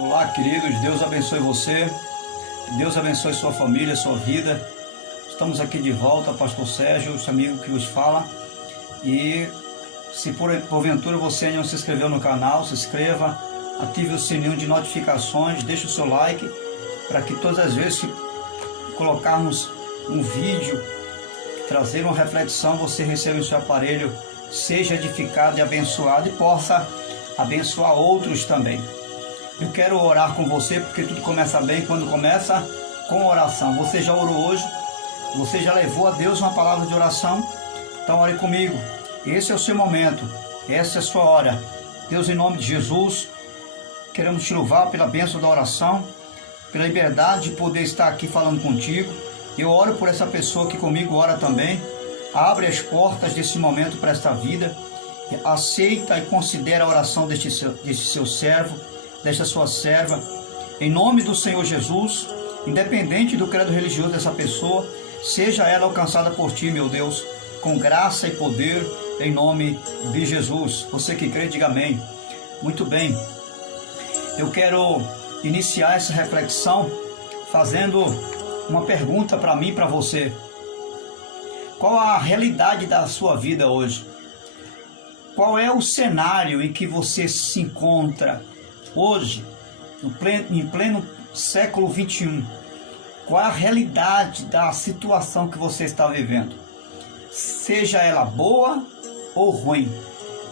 Olá, queridos, Deus abençoe você, Deus abençoe sua família, sua vida. Estamos aqui de volta, Pastor Sérgio, esse amigo que vos fala. E se porventura você ainda não se inscreveu no canal, se inscreva, ative o sininho de notificações, deixe o seu like, para que todas as vezes que colocarmos um vídeo, trazer uma reflexão, você receba em seu aparelho, seja edificado e abençoado e possa abençoar outros também. Eu quero orar com você, porque tudo começa bem quando começa com oração. Você já orou hoje? Você já levou a Deus uma palavra de oração? Então ore comigo. Esse é o seu momento. Essa é a sua hora. Deus, em nome de Jesus, queremos te louvar pela bênção da oração, pela liberdade de poder estar aqui falando contigo. Eu oro por essa pessoa que comigo ora também. Abre as portas desse momento para esta vida. Aceita e considera a oração deste seu servo, desta sua serva, em nome do Senhor Jesus, independente do credo religioso dessa pessoa, seja ela alcançada por ti, meu Deus, com graça e poder, em nome de Jesus. Você que crê, diga amém. Muito bem, eu quero iniciar essa reflexão fazendo uma pergunta para mim e para você. Qual a realidade da sua vida hoje? Qual é o cenário em que você se encontra hoje, em pleno século 21, qual é a realidade da situação que você está vivendo? Seja ela boa ou ruim,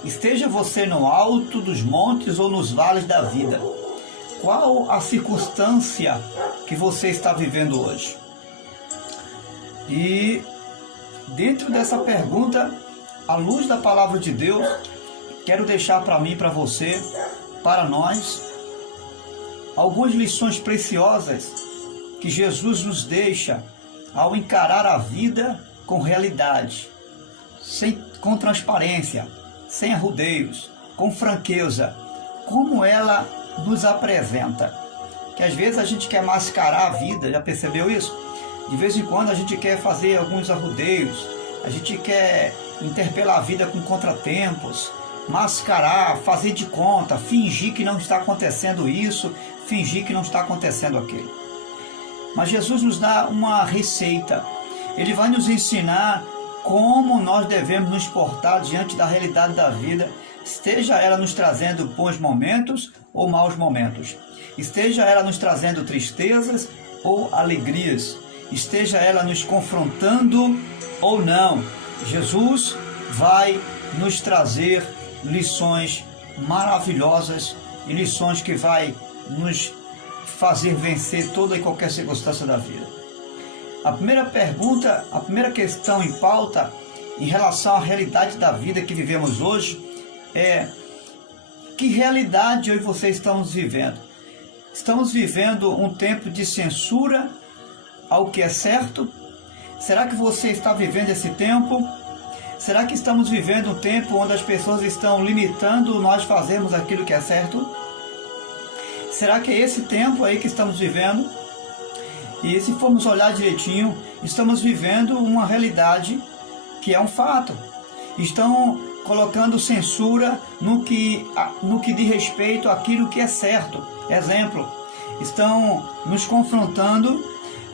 esteja você no alto dos montes ou nos vales da vida, qual a circunstância que você está vivendo hoje? E dentro dessa pergunta, à luz da palavra de Deus, quero deixar para mim e para você, para nós, algumas lições preciosas que Jesus nos deixa ao encarar a vida com realidade, com transparência, sem arrudeios, com franqueza, como ela nos apresenta. Que às vezes a gente quer mascarar a vida, já percebeu isso? De vez em quando a gente quer fazer alguns arrudeios, a gente quer interpelar a vida com contratempos, mascarar, fazer de conta, fingir que não está acontecendo isso, fingir que não está acontecendo aquilo. Mas Jesus nos dá uma receita. Ele vai nos ensinar como nós devemos nos portar diante da realidade da vida, esteja ela nos trazendo bons momentos ou maus momentos, esteja ela nos trazendo tristezas ou alegrias, esteja ela nos confrontando ou não. Jesus vai nos trazer lições maravilhosas e lições que vai nos fazer vencer toda e qualquer circunstância da vida. A primeira pergunta, a primeira questão em pauta em relação à realidade da vida que vivemos hoje é: que realidade eu e você estamos vivendo? Estamos vivendo um tempo de censura ao que é certo? Será que você está vivendo esse tempo? Será que estamos vivendo um tempo onde as pessoas estão limitando nós fazermos aquilo que é certo? Será que é esse tempo aí que estamos vivendo? E se formos olhar direitinho, estamos vivendo uma realidade que é um fato. Estão colocando censura no que diz respeito àquilo que é certo. Exemplo, estão nos confrontando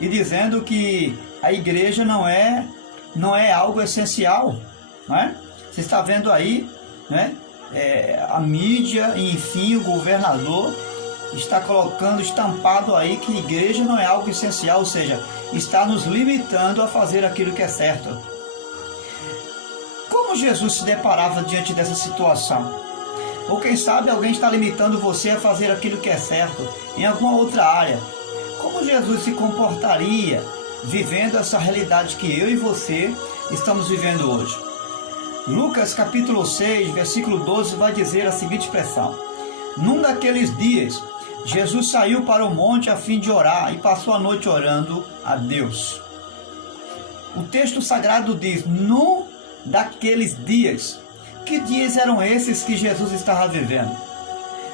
e dizendo que a igreja não é algo essencial, não é? Você está vendo aí, né? A mídia e enfim o governador está colocando estampado aí que a igreja não é algo essencial, ou seja, está nos limitando a fazer aquilo que é certo. Como Jesus se deparava diante dessa situação? Ou quem sabe alguém está limitando você a fazer aquilo que é certo em alguma outra área? Como Jesus se comportaria vivendo essa realidade que eu e você estamos vivendo hoje? Lucas capítulo 6, versículo 12 vai dizer a seguinte expressão: num daqueles dias, Jesus saiu para o monte a fim de orar e passou a noite orando a Deus. O texto sagrado diz, num daqueles dias. Que dias eram esses que Jesus estava vivendo?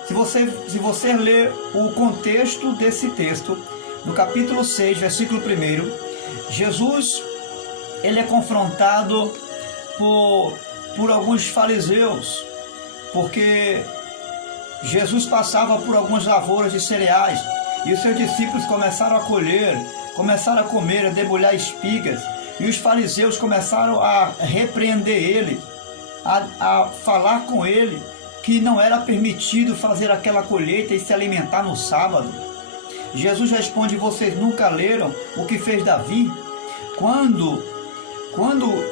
Se você ler o contexto desse texto, no capítulo 6, versículo 1, Jesus ele é confrontado por alguns fariseus, porque Jesus passava por algumas lavouras de cereais e os seus discípulos começaram a colher, começaram a comer, a debulhar espigas, e os fariseus começaram a repreender ele, a falar com ele que não era permitido fazer aquela colheita e se alimentar no sábado. Jesus responde: vocês nunca leram o que fez Davi? Quando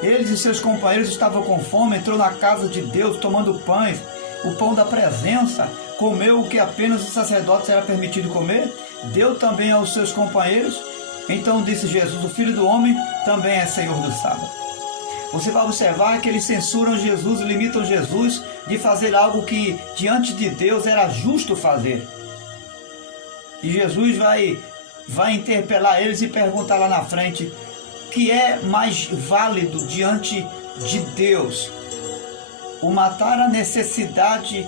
eles e seus companheiros estavam com fome, entrou na casa de Deus tomando pães, o pão da presença, comeu o que apenas os sacerdotes era permitido comer, deu também aos seus companheiros. Então disse Jesus: o Filho do Homem também é Senhor do sábado. Você vai observar que eles censuram Jesus, limitam Jesus de fazer algo que diante de Deus era justo fazer. E Jesus vai interpelar eles e perguntar lá na frente: que é mais válido diante de Deus? O matar a necessidade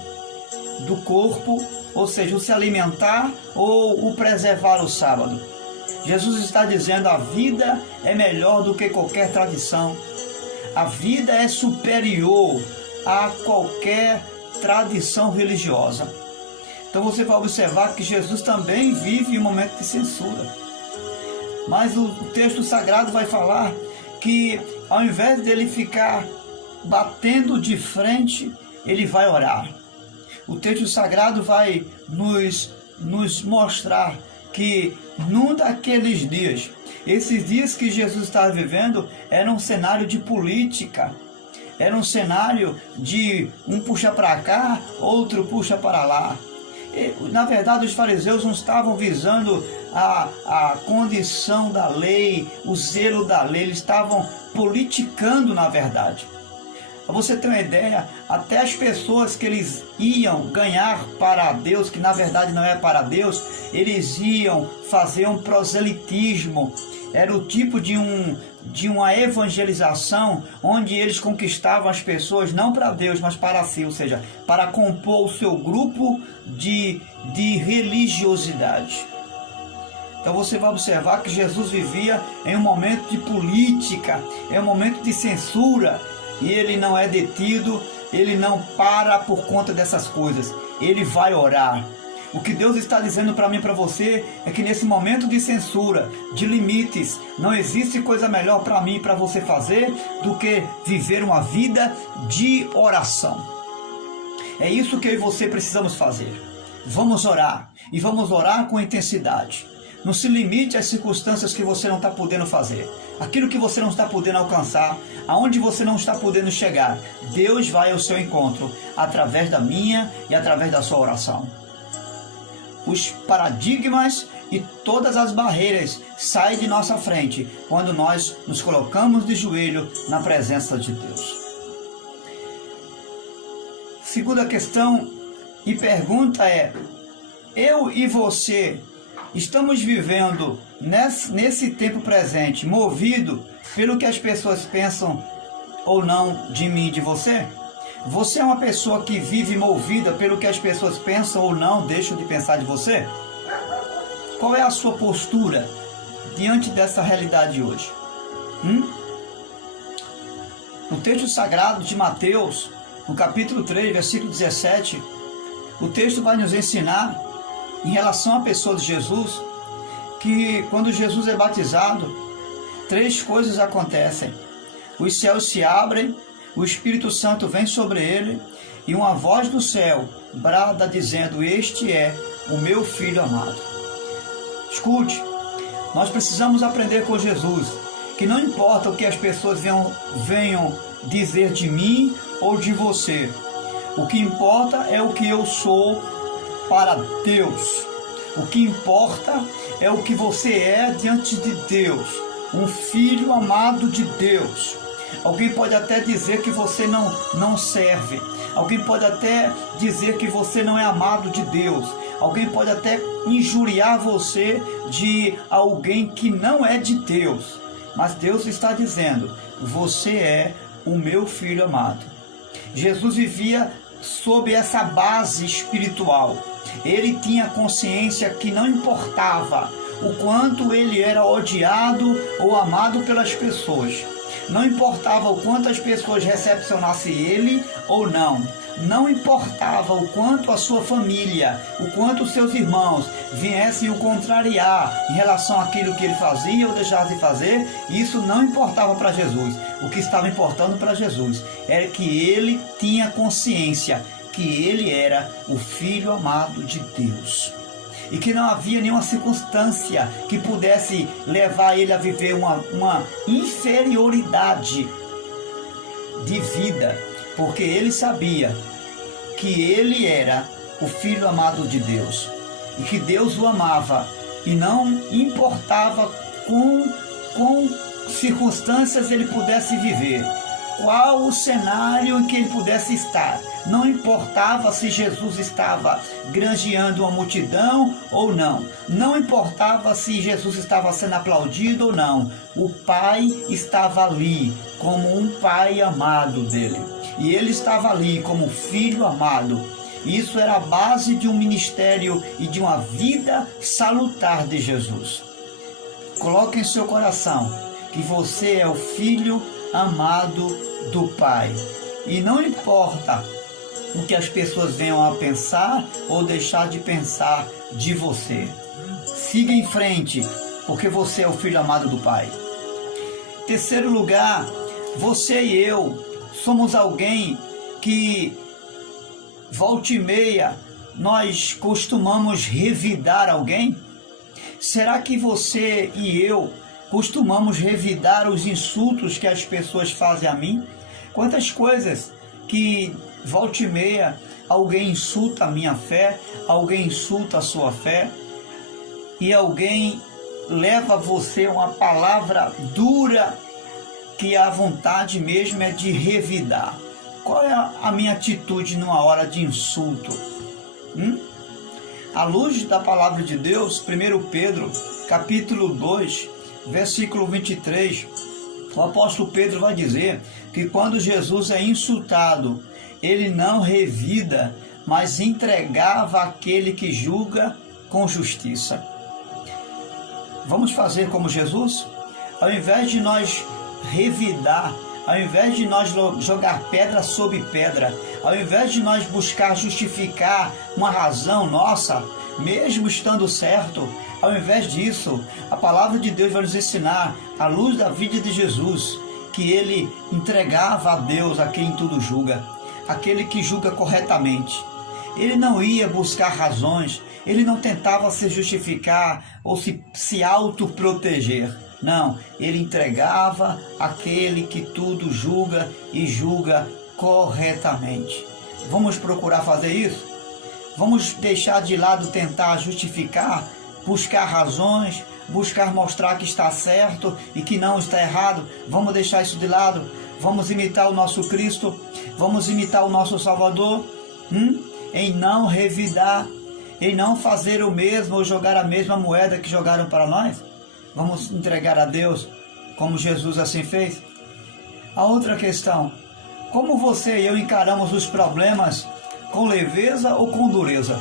do corpo, ou seja, o se alimentar, ou o preservar o sábado? Jesus está dizendo: a vida é melhor do que qualquer tradição. A vida é superior a qualquer tradição religiosa. Então você vai observar que Jesus também vive um momento de censura. Mas o texto sagrado vai falar que ao invés dele ficar batendo de frente, ele vai orar. O texto sagrado vai nos mostrar que num daqueles dias, esses dias que Jesus estava vivendo, era um cenário de política, era um cenário de um puxa para cá, outro puxa para lá. E, na verdade, os fariseus não estavam visando a condição da lei, o zelo da lei, eles estavam politicando, na verdade. Para você ter uma ideia, até as pessoas que eles iam ganhar para Deus, que na verdade não é para Deus, eles iam fazer um proselitismo. Era o tipo de uma evangelização onde eles conquistavam as pessoas não para Deus, mas para si, ou seja, para compor o seu grupo de religiosidade. Então você vai observar que Jesus vivia em um momento de política, em um momento de censura, e ele não é detido, ele não para por conta dessas coisas, ele vai orar. O que Deus está dizendo para mim e para você é que nesse momento de censura, de limites, não existe coisa melhor para mim e para você fazer do que viver uma vida de oração. É isso que eu e você precisamos fazer. Vamos orar, e vamos orar com intensidade. Não se limite às circunstâncias que você não está podendo fazer. Aquilo que você não está podendo alcançar, aonde você não está podendo chegar, Deus vai ao seu encontro, através da minha e através da sua oração. Os paradigmas e todas as barreiras saem de nossa frente quando nós nos colocamos de joelho na presença de Deus. Segunda questão e pergunta é: eu e você estamos vivendo nesse tempo presente movido pelo que as pessoas pensam ou não de mim e de você? Você é uma pessoa que vive movida pelo que as pessoas pensam ou não deixam de pensar de você? Qual é a sua postura diante dessa realidade hoje? No texto sagrado de Mateus, no capítulo 3, versículo 17, o texto vai nos ensinar, em relação à pessoa de Jesus, que quando Jesus é batizado, 3 coisas acontecem. Os céus se abrem, o Espírito Santo vem sobre ele, e uma voz do céu brada dizendo: este é o meu Filho amado. Escute, nós precisamos aprender com Jesus, que não importa o que as pessoas venham dizer de mim ou de você, o que importa é o que eu sou para Deus. O que importa é o que você é diante de Deus, um filho amado de Deus. Alguém pode até dizer que você não serve, alguém pode até dizer que você não é amado de Deus, alguém pode até injuriar você de alguém que não é de Deus, mas Deus está dizendo: você é o meu filho amado. Jesus vivia sob essa base espiritual. Ele tinha consciência que não importava o quanto ele era odiado ou amado pelas pessoas, não importava o quanto as pessoas recepcionassem ele ou não, não importava o quanto a sua família, o quanto os seus irmãos viessem o contrariar em relação àquilo que ele fazia ou deixasse de fazer, isso não importava para Jesus. O que estava importando para Jesus era que ele tinha consciência que ele era o Filho amado de Deus. E que não havia nenhuma circunstância que pudesse levar ele a viver uma inferioridade de vida, porque ele sabia que ele era o Filho amado de Deus e que Deus o amava e não importava com circunstâncias ele pudesse viver, qual o cenário em que ele pudesse estar. Não importava se Jesus estava granjeando uma multidão ou não. Não importava se Jesus estava sendo aplaudido ou não. O Pai estava ali como um Pai amado dele. E ele estava ali como Filho amado. Isso era a base de um ministério e de uma vida salutar de Jesus. Coloque em seu coração que você é o Filho amado do Pai. E não importa o que as pessoas venham a pensar ou deixar de pensar de você. Siga em frente, porque você é o Filho amado do Pai. Terceiro lugar, você e eu somos alguém que, volta e meia, nós costumamos revidar alguém? Será que você e eu costumamos revidar os insultos que as pessoas fazem a mim? Quantas coisas que, volta e meia, alguém insulta a minha fé, alguém insulta a sua fé, e alguém leva a você uma palavra dura que a vontade mesmo é de revidar. Qual é a minha atitude numa hora de insulto? À luz da palavra de Deus, 1 Pedro, capítulo 2, versículo 23, o apóstolo Pedro vai dizer que quando Jesus é insultado, ele não revida, mas entregava aquele que julga com justiça. Vamos fazer como Jesus? Ao invés de nós revidar, ao invés de nós jogar pedra sobre pedra, ao invés de nós buscar justificar uma razão nossa, mesmo estando certo, ao invés disso, a palavra de Deus vai nos ensinar, à luz da vida de Jesus, que ele entregava a Deus a quem tudo julga, aquele que julga corretamente. Ele não ia buscar razões, ele não tentava se justificar ou se autoproteger. Não, ele entregava aquele que tudo julga e julga corretamente. Vamos procurar fazer isso? Vamos deixar de lado tentar justificar, buscar razões, buscar mostrar que está certo e que não está errado. Vamos deixar isso de lado. Vamos imitar o nosso Cristo, vamos imitar o nosso Salvador, em não revidar, em não fazer o mesmo ou jogar a mesma moeda que jogaram para nós. Vamos entregar a Deus como Jesus assim fez. A outra questão: como você e eu encaramos os problemas com leveza ou com dureza?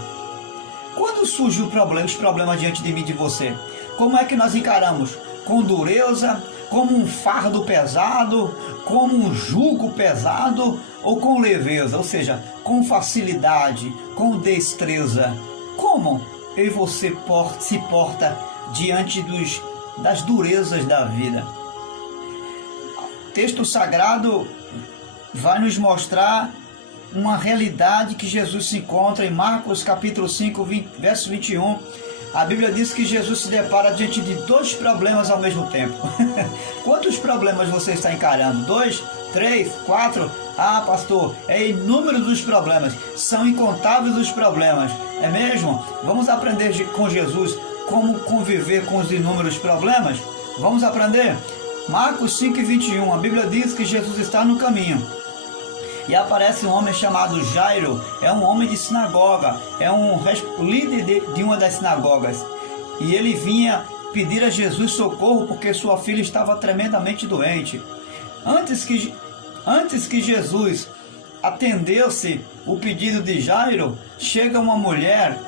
Quando surge os problemas diante de mim e de você, como é que nós encaramos? Com dureza, como um fardo pesado, como um jugo pesado ou com leveza, ou seja, com facilidade, com destreza? Como eu e você se porta diante das durezas da vida? O texto sagrado vai nos mostrar uma realidade que Jesus se encontra em Marcos capítulo 5, verso 21. A Bíblia diz que Jesus se depara diante de dois problemas ao mesmo tempo. Quantos problemas você está encarando? 2, 3, 4? Ah, pastor, é inúmeros os problemas, são incontáveis os problemas, é mesmo? Vamos aprender com Jesus como conviver com os inúmeros problemas? Vamos aprender? Marcos 5, 21, a Bíblia diz que Jesus está no caminho e aparece um homem chamado Jairo. É um homem de sinagoga, é um líder de uma das sinagogas, e ele vinha pedir a Jesus socorro porque sua filha estava tremendamente doente. Antes que Jesus atendesse o pedido de Jairo, chega uma mulher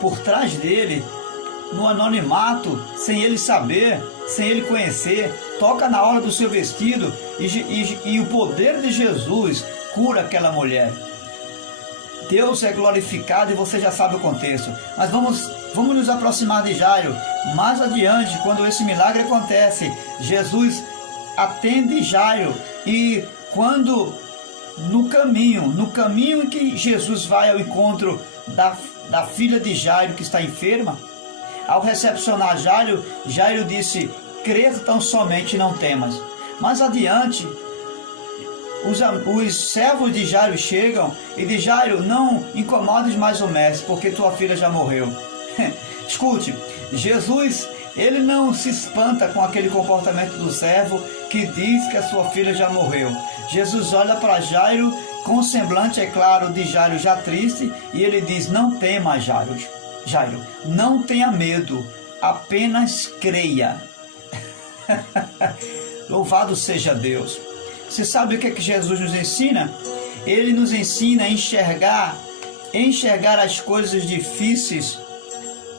por trás dele, no anonimato, sem ele saber, sem ele conhecer, toca na orla do seu vestido e o poder de Jesus cura aquela mulher. Deus é glorificado e você já sabe o contexto. Mas vamos nos aproximar de Jairo. Mais adiante, quando esse milagre acontece, Jesus atende Jairo. E quando no caminho em que Jesus vai ao encontro da filha de Jairo que está enferma, ao recepcionar Jairo, Jairo disse: crê tão somente, não temas. Mais adiante, os servos de Jairo chegam e dizem: Jairo, não incomodes mais o mestre, porque tua filha já morreu. Escute, Jesus, ele não se espanta com aquele comportamento do servo que diz que a sua filha já morreu. Jesus olha para Jairo com o semblante, é claro, de Jairo já triste, e ele diz: não tema, Jairo, não tenha medo, apenas creia. Louvado seja Deus. Você sabe o que é que Jesus nos ensina? Ele nos ensina a enxergar as coisas difíceis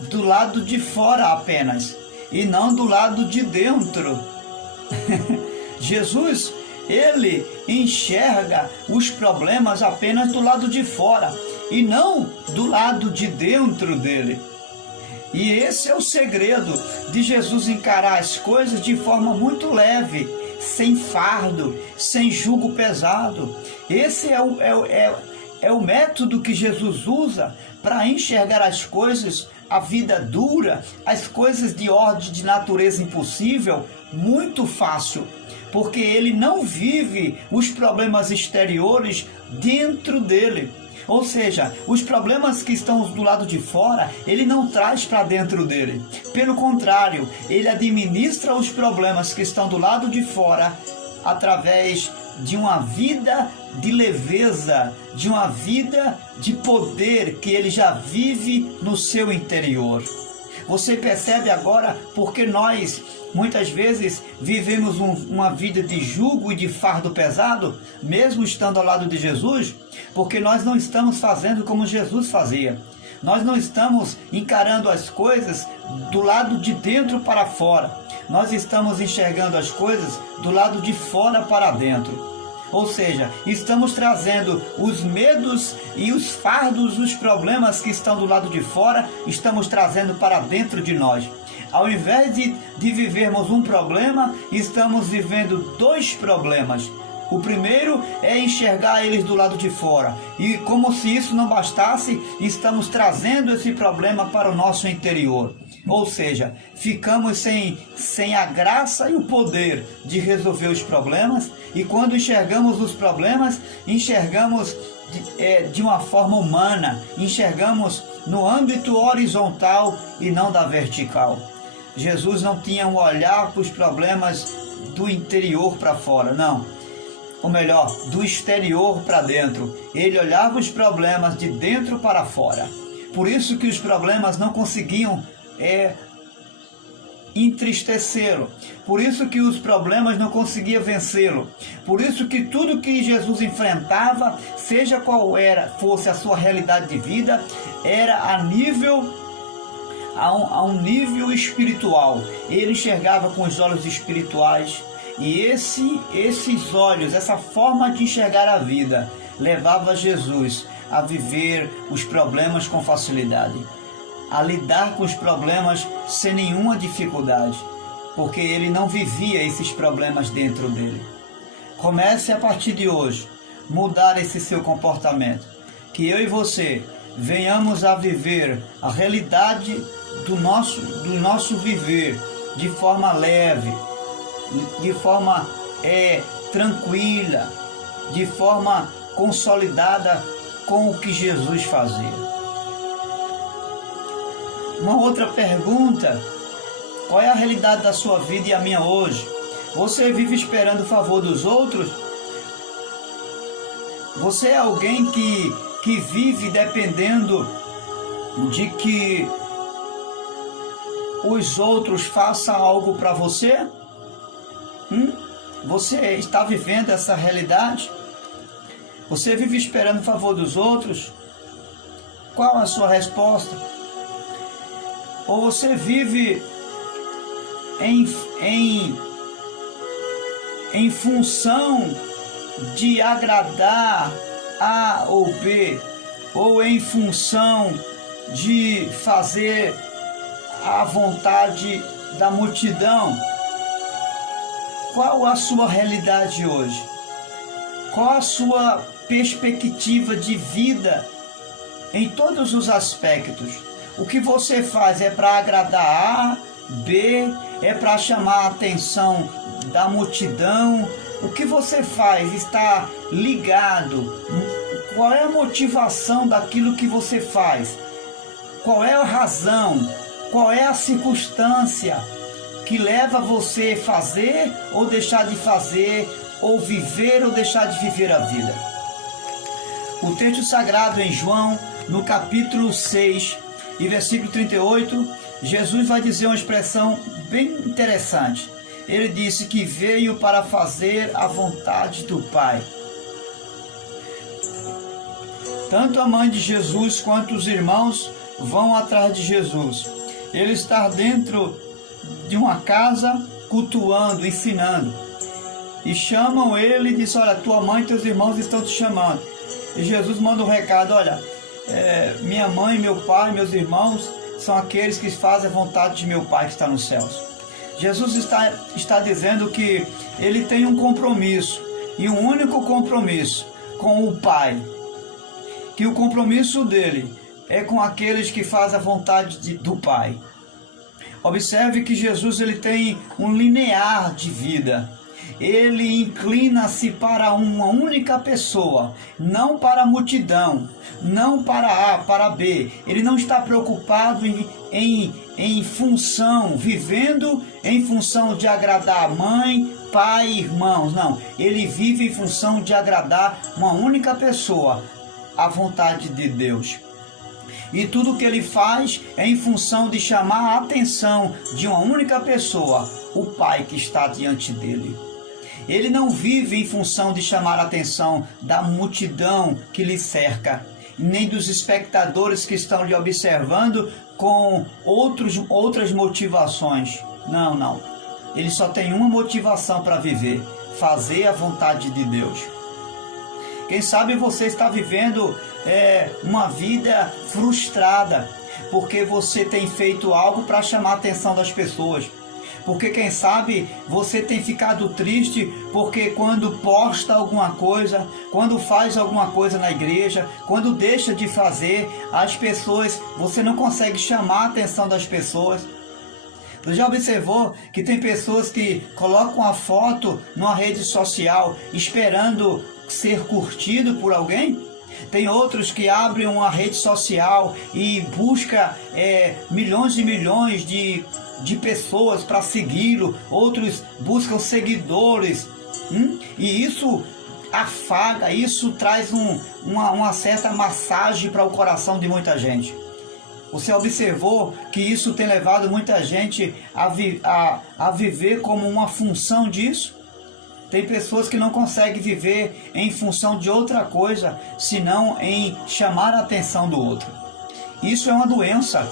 do lado de fora apenas, e não do lado de dentro. Jesus, ele enxerga os problemas apenas do lado de fora e não do lado de dentro dele. E esse é o segredo de Jesus encarar as coisas de forma muito leve, sem fardo, sem jugo pesado. Esse é o método que Jesus usa para enxergar as coisas, a vida dura, as coisas de ordem de natureza impossível, muito fácil. Porque ele não vive os problemas exteriores dentro dele. Ou seja, os problemas que estão do lado de fora, ele não traz para dentro dele. Pelo contrário, ele administra os problemas que estão do lado de fora através de uma vida de leveza, de uma vida de poder que ele já vive no seu interior. Você percebe agora porque nós muitas vezes vivemos uma vida de jugo e de fardo pesado, mesmo estando ao lado de Jesus? Porque nós não estamos fazendo como Jesus fazia. Nós não estamos encarando as coisas do lado de dentro para fora. Nós estamos enxergando as coisas do lado de fora para dentro. Ou seja, estamos trazendo os medos e os fardos, os problemas que estão do lado de fora, estamos trazendo para dentro de nós. Ao invés de vivermos um problema, estamos vivendo dois problemas. O primeiro é enxergar eles do lado de fora. E como se isso não bastasse, estamos trazendo esse problema para o nosso interior. Ou seja, ficamos sem a graça e o poder de resolver os problemas. E quando enxergamos os problemas, enxergamos de uma forma humana. Enxergamos no âmbito horizontal e não da vertical. Jesus não tinha um olhar para os problemas do interior para fora, não. Ou melhor, do exterior para dentro. Ele olhava os problemas de dentro para fora. Por isso que os problemas não conseguiam entristecê-lo. Por isso que os problemas não conseguiam vencê-lo. Por isso que tudo que Jesus enfrentava, seja qual fosse a sua realidade de vida, era a um nível espiritual. Ele enxergava com os olhos espirituais. E esses olhos, essa forma de enxergar a vida, levava Jesus a viver os problemas com facilidade, a lidar com os problemas sem nenhuma dificuldade, porque ele não vivia esses problemas dentro dele. Comece a partir de hoje mudar esse seu comportamento, que eu e você venhamos a viver a realidade do nosso viver de forma leve, de forma tranquila, de forma consolidada com o que Jesus fazia. Uma outra pergunta: qual é a realidade da sua vida e a minha hoje? Você vive esperando o favor dos outros? Você é alguém que vive dependendo de que os outros façam algo para você? Você está vivendo essa realidade? Você vive esperando o favor dos outros? Qual a sua resposta? Ou você vive em função de agradar A ou B, ou em função de fazer a vontade da multidão? Qual a sua realidade hoje? Qual a sua perspectiva de vida em todos os aspectos? O que você faz é para agradar A, B, é para chamar a atenção da multidão? O que você faz está ligado? Qual é a motivação daquilo que você faz? Qual é a razão? Qual é a circunstância que leva você a fazer ou deixar de fazer, ou viver ou deixar de viver a vida? O texto sagrado em João, no capítulo 6 e versículo 38, Jesus vai dizer uma expressão bem interessante. Ele disse que veio para fazer a vontade do Pai. Tanto a mãe de Jesus quanto os irmãos vão atrás de Jesus. Ele está dentro de uma casa, cultuando, ensinando. E chamam ele e dizem: olha, tua mãe e teus irmãos estão te chamando. E Jesus manda um recado: olha, minha mãe, meu pai, meus irmãos são aqueles que fazem a vontade de meu Pai que está nos céus. Jesus está dizendo que ele tem um compromisso, e um único compromisso com o Pai. Que o compromisso dele é com aqueles que fazem a vontade do Pai. Observe que Jesus ele tem um linear de vida. Ele inclina-se para uma única pessoa, não para a multidão, não para A, para B. Ele não está preocupado em função, vivendo em função de agradar a mãe, pai e irmãos. Não, ele vive em função de agradar uma única pessoa, a vontade de Deus. E tudo que ele faz é em função de chamar a atenção de uma única pessoa, o Pai que está diante dele. Ele não vive em função de chamar a atenção da multidão que lhe cerca, nem dos espectadores que estão lhe observando com outras motivações. Não. Ele só tem uma motivação para viver: fazer a vontade de Deus. Quem sabe você está vivendo uma vida frustrada, porque você tem feito algo para chamar a atenção das pessoas. Porque quem sabe você tem ficado triste porque quando posta alguma coisa, quando faz alguma coisa na igreja, quando deixa de fazer, as pessoas, você não consegue chamar a atenção das pessoas. Você já observou que tem pessoas que colocam a foto numa rede social esperando ser curtido por alguém? Tem outros que abrem uma rede social e buscam milhões e milhões de pessoas para segui-lo. Outros buscam seguidores. E isso afaga, isso traz uma certa massagem para o coração de muita gente. Você observou que isso tem levado muita gente a viver como uma função disso? Tem pessoas que não conseguem viver em função de outra coisa, senão em chamar a atenção do outro. Isso é uma doença.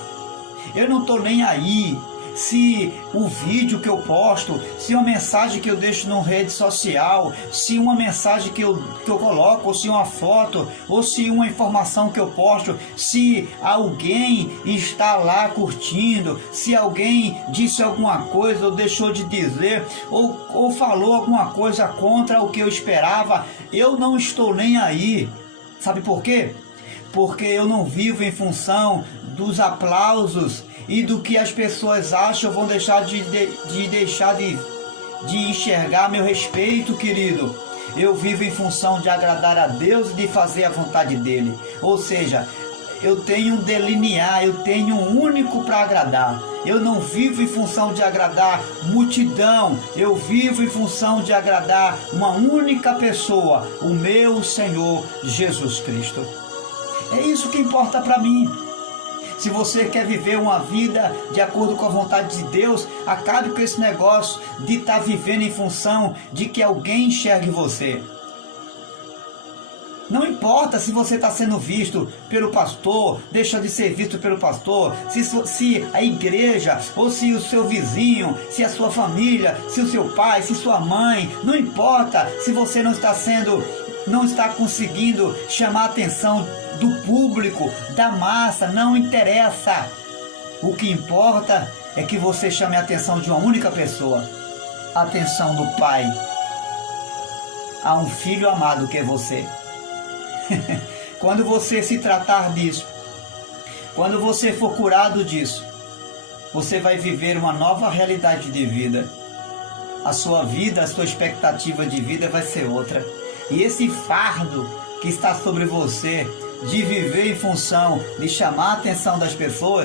Eu não estou nem aí se o vídeo que eu posto, se uma mensagem que eu deixo numa rede social, se uma mensagem que eu coloco, ou se uma foto, ou se uma informação que eu posto, se alguém está lá curtindo, se alguém disse alguma coisa ou deixou de dizer, ou falou alguma coisa contra o que eu esperava, eu não estou nem aí. Sabe por quê? Porque eu não vivo em função dos aplausos e do que as pessoas acham, vão deixar de enxergar meu respeito, querido. Eu vivo em função de agradar a Deus e de fazer a vontade dele. Ou seja, eu tenho um delinear, eu tenho um único para agradar. Eu não vivo em função de agradar multidão, eu vivo em função de agradar uma única pessoa, o meu Senhor Jesus Cristo. É isso que importa para mim. Se você quer viver uma vida de acordo com a vontade de Deus, acabe com esse negócio de estar vivendo em função de que alguém enxergue você. Não importa se você está sendo visto pelo pastor, deixa de ser visto pelo pastor, se a igreja, ou se o seu vizinho, se a sua família, se o seu pai, se sua mãe, não importa se você não está conseguindo chamar a atenção do público, da massa, não interessa. O que importa é que você chame a atenção de uma única pessoa, a atenção do Pai. Há um filho amado que é você. Quando você se tratar disso, quando você for curado disso, você vai viver uma nova realidade de vida. A sua vida, a sua expectativa de vida vai ser outra. E esse fardo que está sobre você, de viver em função de chamar a atenção das pessoas,